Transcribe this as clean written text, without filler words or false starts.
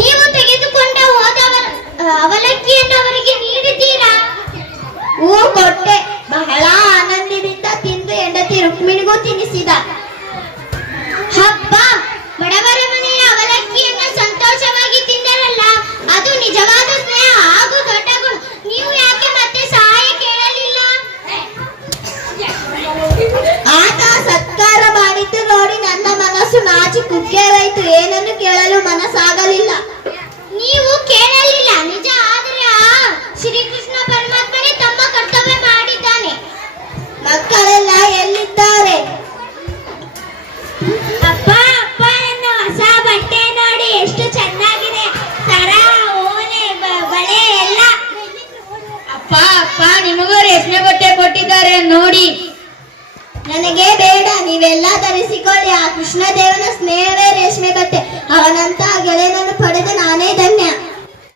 ನೀವು ತೆಗೆದುಕೊಂಡ ಹೋದ ಅವಲಕ್ಕಿಯನ್ನು ಅವರಿಗೆ ನೀಡಿದ್ದೀರಾ? ಹೂ ಕೊಟ್ಟೆ. ಬಹಳ ಆನಂದದಿಂದ ತಿಂದು ಹೆಂಡತಿ ರುಕ್ಮಿಣಿಗೂ ತಿನ್ನಿಸಿದ. ಹಬ್ಬ, ಬಡವರ ಮನೆಯ ಅವಲಕ್ಕಿಯನ್ನು ಸಂತೋಷವಾಗಿ ತಿಂದರಲ್ಲ, ಅದು ನಿಜವಾದ ಸ್ನೇಹ ಹಾಗೂ ದೊಡ್ಡ ಗುಣ. ನೀವು ಯಾಕೆ ಮತ್ತೆ ಸಹಾಯ ಕೇಳಲಿಲ್ಲ? ಆತ ಸತ್ಕಾರ ಮಾಡಿದ್ದು ನೋಡಿ ನನ್ನ ಮನಸ್ಸು ನಾಚಿ ಕುಗ್ಗೆವಾಯಿತು. ಏನನ್ನು ಕೇಳಲು ಮನಸ್ಸಾಗಲಿಲ್ಲ. ನೀವು ಕೇಳಲಿಲ್ಲ ನಿಜ, ಆದರೆ ಆ ಶ್ರೀಕೃಷ್ಣ ಪರಮಾತ್ಮನೇ ತಮ್ಮ ಕರ್ತವ್ಯ ಮಾಡಿದ್ದಾನೆ. ಮಕ್ಕಳೆಲ್ಲ ಎಲ್ಲಿದ್ದಾರೆ? ಅಪ್ಪ ಅಪ್ಪ, ನನ್ನ ಹೊಸ ಬಟ್ಟೆ ನೋಡಿ ಎಷ್ಟು ಚೆನ್ನಾಗಿದೆ. ಸರ, ಓಲೆ, ಬಳೆ ಎಲ್ಲ. ಅಪ್ಪ ಅಪ್ಪ, ನಿಮಗೂ ರೇಷ್ಮೆ ಬಟ್ಟೆ ಕೊಟ್ಟಿದ್ದಾರೆ ನೋಡಿ. ನನಗೆ ಬೇಡ, ನೀವೆಲ್ಲ ಧರಿಸಿಕೊಳ್ಳಿ. ಆ ಕೃಷ್ಣದೇವನ ಸ್ನೇಹವೇ ರೇಷ್ಮೆ ಬಟ್ಟೆ. ಅವನಂತ ಗೆಳೆಯನನ್ನು ಪಡೆ